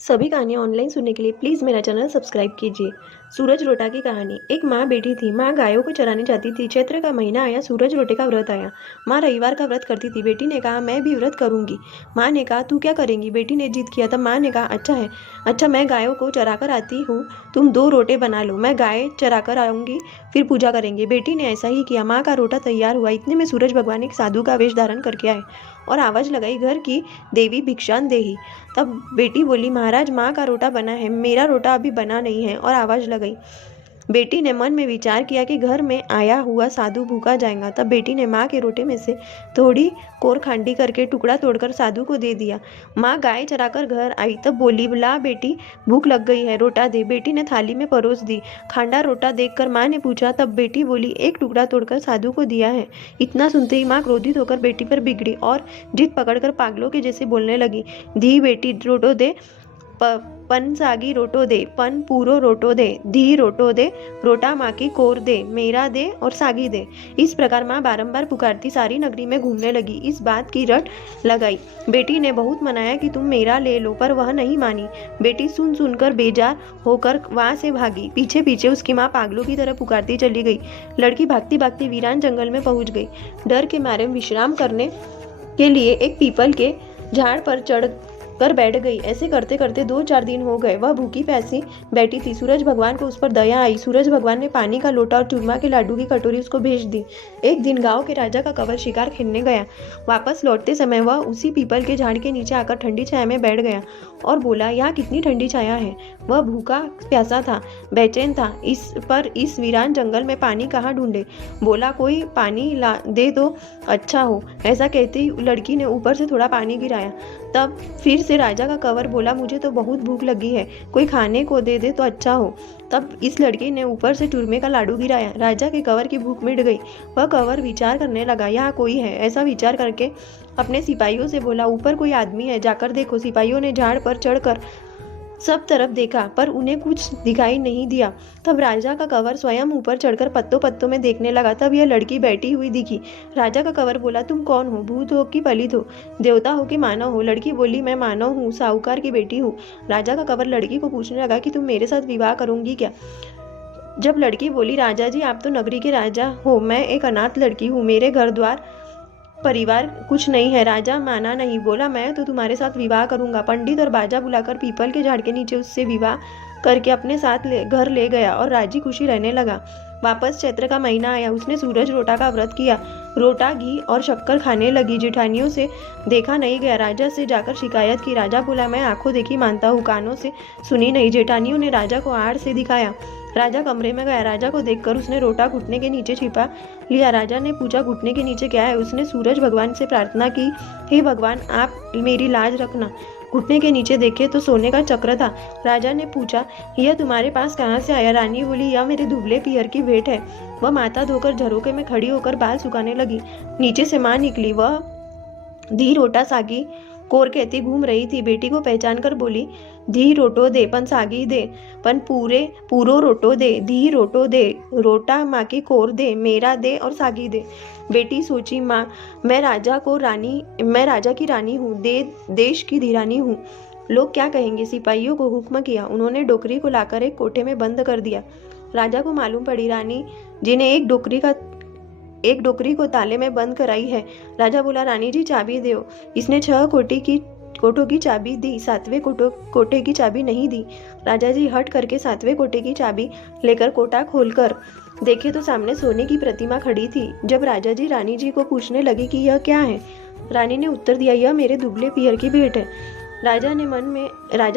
सभी कहानियाँ ऑनलाइन सुनने के लिए प्लीज़ मेरा चैनल सब्सक्राइब कीजिए। सूरज रोटा की कहानी। एक माँ बेटी थी। माँ गायों को चराने जाती थी। चैत्र का महीना आया, सूरज रोटे का व्रत आया। माँ रविवार का व्रत करती थी। बेटी ने कहा, मैं भी व्रत करूंगी। माँ ने कहा, तू क्या करेंगी? बेटी ने जिद किया। तब माँ ने कहा, अच्छा है, अच्छा मैं गायों को चरा कर आती हूँ, तुम 2 रोटे बना लो, मैं गाय चरा कर आऊंगी, फिर पूजा करेंगे। बेटी ने ऐसा ही किया। माँ का रोटा तैयार हुआ। इतने में सूरज भगवान एक साधु का वेश धारण करके आए और आवाज़ लगाई, घर की देवी भिक्षान देही। तब बेटी बोली, महाराज माँ का रोटा बना है, मेरा रोटा अभी बना नहीं है, और आवाज़ लगाई। बेटी ने मन में विचार किया कि घर में आया हुआ साधु भूखा जाएगा। तब बेटी ने माँ के रोटे में से थोड़ी कोर खांडी करके टुकड़ा तोड़कर साधु को दे दिया। माँ गाय चराकर घर आई। तब बोली, ला बेटी, भूख लग गई है, रोटा दे। बेटी ने थाली में परोस दी। खांडा रोटा देखकर माँ ने पूछा। तब बेटी बोली, एक टुकड़ा तोड़कर साधु को दिया है। इतना सुनते ही माँ क्रोधित होकर बेटी पर बिगड़ी और जिद पकड़कर पागलों के जैसे बोलने लगी, धी बेटी रोटो दे, पन सागी रोटो दे, पन पूरो रोटो दे, धी रोटो दे, रोटा माँ की कोर दे, मेरा दे और सागी दे। इस प्रकार माँ बारंबार पुकारती सारी नगरी में घूमने लगी। इस बात की रट लगाई। बेटी ने बहुत मनाया कि तुम मेरा ले लो, पर वह नहीं मानी। बेटी सुन सुनकर बेजार होकर वहां से भागी। पीछे पीछे उसकी माँ पागलों की तरह पुकारती चली गई। लड़की भागती भागती वीरान जंगल में पहुंच गई। डर के मारे विश्राम करने के लिए एक पीपल के झाड़ पर चढ़ कर बैठ गई। ऐसे करते करते 2-4 दिन हो गए। वह भूखी प्यासी बैठी थी। सूरज भगवान को उस पर दया आई। सूरज भगवान ने पानी का लोटा और चूरमा के लाडू की कटोरी उसको भेज दी। एक दिन गांव के राजा का कंवर शिकार खेलने गया। वापस लौटते समय वह उसी पीपल के झाड़ के नीचे आकर ठंडी छाया में बैठ गया और बोला, यहाँ कितनी ठंडी छाया है। वह भूखा प्यासा था, बेचैन था। इस वीरान जंगल में पानी कहाँ ढूंढे। बोला, कोई पानी ला दे तो अच्छा हो। ऐसा कहते ही लड़की ने ऊपर से थोड़ा पानी गिराया। तब फिर से राजा का कंवर बोला, मुझे तो बहुत भूख लगी है, कोई खाने को दे दे तो अच्छा हो। तब इस लड़की ने ऊपर से चूरमे का लाडू गिराया। राजा के कंवर की भूख मिट गई। वह कंवर विचार करने लगा, यहाँ कोई है। ऐसा विचार करके अपने सिपाहियों से बोला, ऊपर कोई आदमी है, जाकर देखो। सिपाहियों ने झाड़ पर चढ़कर सब तरफ देखा, पर उन्हें कुछ दिखाई नहीं दिया। तब राजा का कंवर स्वयं ऊपर चढ़कर पत्तों पत्तों में देखने लगा। तब यह लड़की बैठी हुई दिखी। राजा का कंवर बोला, तुम कौन हो? भूत हो कि पलित हो? देवता हो कि मानव हो? लड़की बोली, मैं मानव हूँ, साहूकार की बेटी हूँ। राजा का कंवर लड़की को पूछने लगा कि तुम मेरे साथ विवाह करूंगी क्या? जब लड़की बोली, राजा जी आप तो नगरी के राजा हो, मैं एक अनाथ लड़की हूँ, मेरे घर द्वार परिवार कुछ नहीं है। राजा माना नहीं, बोला, मैं तो तुम्हारे साथ विवाह करूंगा। पंडित और बाजा बुलाकर पीपल के झाड़ के नीचे उससे विवाह करके अपने साथ घर ले गया और राजी खुशी रहने लगा। वापस चैत्र का महीना आया। उसने सूरज रोटा का व्रत किया। रोटा, घी और शक्कर खाने लगी। जेठानियों से देखा नहीं गया। राजा से जाकर शिकायत की। राजा बोला, मैं आंखों देखी मानता हूँ, कानों से सुनी नहीं। जेठानियों ने राजा को आड़ से दिखाया। राजा कमरे में गया। राजा को देखकर उसने रोटा घुटने के नीचे छिपा लिया। राजा ने पूछा, घुटने के नीचे क्या है? उसने सूरज भगवान से प्रार्थना की, हे भगवान आप मेरी लाज रखना। घुटने के नीचे देखे तो सोने का चक्र था। राजा ने पूछा, यह तुम्हारे पास कहाँ से आया? रानी बोली, यह मेरे दुबले पियर की भेंट है। वह माथा धोकर झरोके में खड़ी होकर बाल सुखाने लगी। नीचे से माँ निकली। वह धी रोटा सागी कोर कहती घूम रही थी। बेटी को पहचान कर बोली, धी रोटो दे, पन सागी दे, पन पूरो रोटो दे, धी रोटो दे, रोटा माँ की कोर दे, मेरा दे और सागी दे। बेटी सोची, माँ मैं राजा की रानी हूँ, देश की धीरानी हूँ, लोग क्या कहेंगे। सिपाहियों को हुक्म किया। उन्होंने डोकरी को लाकर एक कोठे में बंद कर दिया। राजा को मालूम पड़ी रानी जी ने एक डोकरी को ताले में बंद कराई है। राजा बोला, रानी जी चाबी दो। इसने 6 कोठों की चाबी दी, 7वें कोठे की चाबी नहीं दी। राजा जी हट करके 7वें कोठे की चाबी लेकर कोठा खोलकर देखे तो सामने सोने की प्रतिमा खड़ी थी। जब राजा जी रानी जी को पूछने लगे कि यह क्या है, रानी ने उत्तर दिया, यह मेरे दुबले पियर की भेंट है। राजा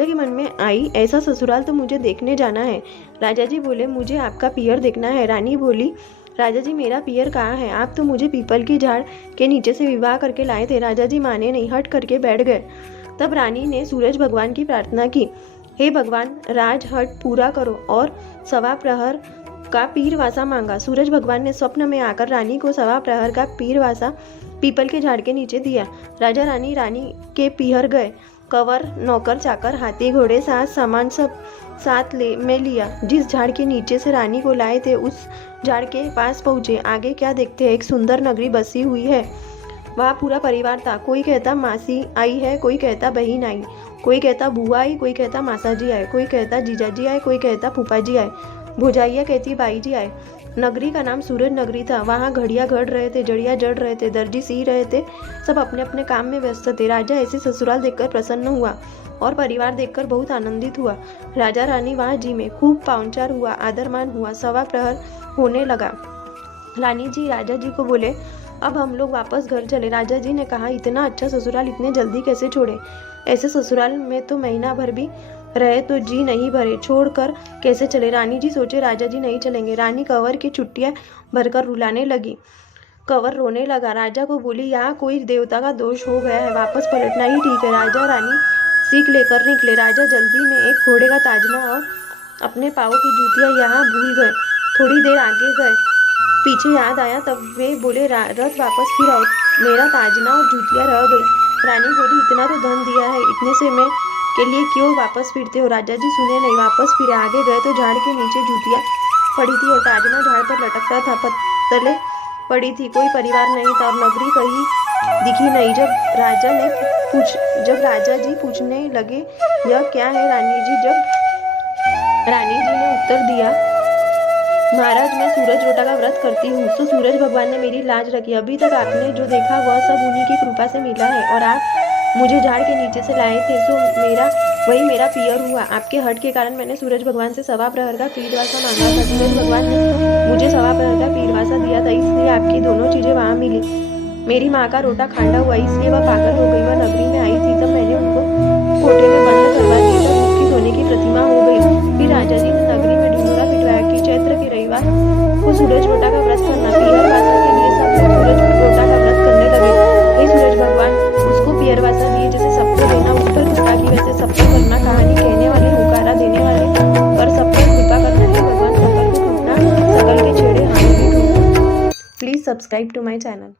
के मन में आई, ऐसा ससुराल तो मुझे देखने जाना है। राजा जी बोले, मुझे आपका पियर देखना है। रानी बोली, राजा जी मेरा पियर कहाँ है? आप तो मुझे पीपल की झाड़ के नीचे से विवाह करके लाए थे। राजा जी माने नहीं, हट करके बैठ गए। तब रानी ने सूरज भगवान की प्रार्थना की, हे भगवान राज हट पूरा करो, और 1.25 प्रहर का पीरवासा मांगा। सूरज भगवान ने स्वप्न में आकर रानी को 1.25 प्रहर का पीरवासा पीपल के झाड़ के नीचे दिया। राजा रानी के पीहर गए। कंवर, नौकर, चाकर, हाथी, घोड़े, सामान सब साथ में लिया। जिस झाड़ के नीचे से रानी को लाए थे उस झाड़ के पास पहुंचे। आगे क्या देखते हैं, एक सुंदर नगरी बसी हुई है। वहाँ पूरा परिवार था। कोई कहता मासी आई है, कोई कहता बहन आई, कोई कहता बुआ आई, कोई कहता मासाजी आए, कोई कहता जीजाजी आए, कोई कहता फूफाजी आए, भौजाइयाँ कहती बाई जी आए। नगरी का नाम सूरज नगरी था। वहाँ घड़ियाँ घड़ रहे थे, जड़ियाँ जड़ रहे थे, दर्जी सी रहे थे। सब अपने अपने काम में व्यस्त थे। राजा ऐसे ससुराल देखकर प्रसन्न हुआ और परिवार देखकर बहुत आनंदित हुआ। राजा रानी वहाँ जी में खूब पाहुंचार हुआ, आदरमान हुआ। सवा प्रहर होने लगा। रानी जी राजा जी को बोले, अब हम लोग वापस घर चले। राजा जी ने कहा, इतना अच्छा ससुराल इतने जल्दी कैसे छोड़े? ऐसे ससुराल में तो महीना भर भी रहे तो जी नहीं भरे, छोड़कर कैसे चले? रानी जी सोचे, राजा जी नहीं चलेंगे। रानी कंवर की चुट्टियाँ भरकर रुलाने लगी। कंवर रोने लगा। राजा को बोली, यहाँ कोई देवता का दोष हो गया है, वापस पलटना ही ठीक है। राजा रानी सीख लेकर निकले। राजा जल्दी में एक घोड़े का ताजना और अपने पाँवों की जूतियाँ यहाँ भूल गए। थोड़ी देर आगे गए, पीछे याद आया, तब वे बोले, रथ वापस फिर आओ, मेरा ताजना और जूतियाँ रह गई। रानी बोली, इतना तो धन दिया है, इतने से मैं के लिए क्यों वापस फिरते हो? राजा जी सुने नहीं, वापस फिरे। आगे गए तो झाड़ के नीचे जूतियाँ पड़ी थी और ताजना झाड़ पर लटकता था। पत्तलें पड़ी थी। कोई परिवार नहीं था और नगरी कहीं दिखी नहीं। जब राजा जी पूछने लगे, यह क्या है रानी जी? जब रानी जी ने उत्तर दिया, महाराज, मैं सूरज रोटा का व्रत करती हूँ, तो सूरज भगवान ने मेरी लाज रखी। अभी तक आपने जो देखा वह सब उन्हीं की कृपा से मिला है और आप मुझे झाड़ के नीचे से लाए थे, सो वही मेरा पियर हुआ। आपके हट के कारण मैंने सूरज भगवान से सवा प्रहर का पीरवासा मांगा था। सूरज भगवान ने मुझे सवा प्रहर का पीरवासा दिया था, इसलिए आपकी दोनों चीजें वहाँ मिली। मेरी माँ का रोटा खांडा हुआ, इसलिए वह पागल हो गई। वह नगरी में आई थी, तब मैंने उनको कोठे में बंद करवा दिया, तब उसकी सोने की प्रतिमा हो गई। फिर राजा जी ने नगरी में ढिंढोरा पिटवाया कि चैत्र के रविवार को सूरज रोटा का व्रत करना। पीरवासा के लिए सब लोग सूरज रोटा का व्रत करने लगे। हे सूरज भगवान, उसको पीरवासा दिए, जैसे सबको देना उस पर कृपा की, वैसे सबको करना। कहानी कहने वाले, हुकारा देने वाले पर सब पर कृपा करना है भगवान। सकल को टूटना, सकल के छेड़े हाथ में टूटना। Please subscribe to my channel.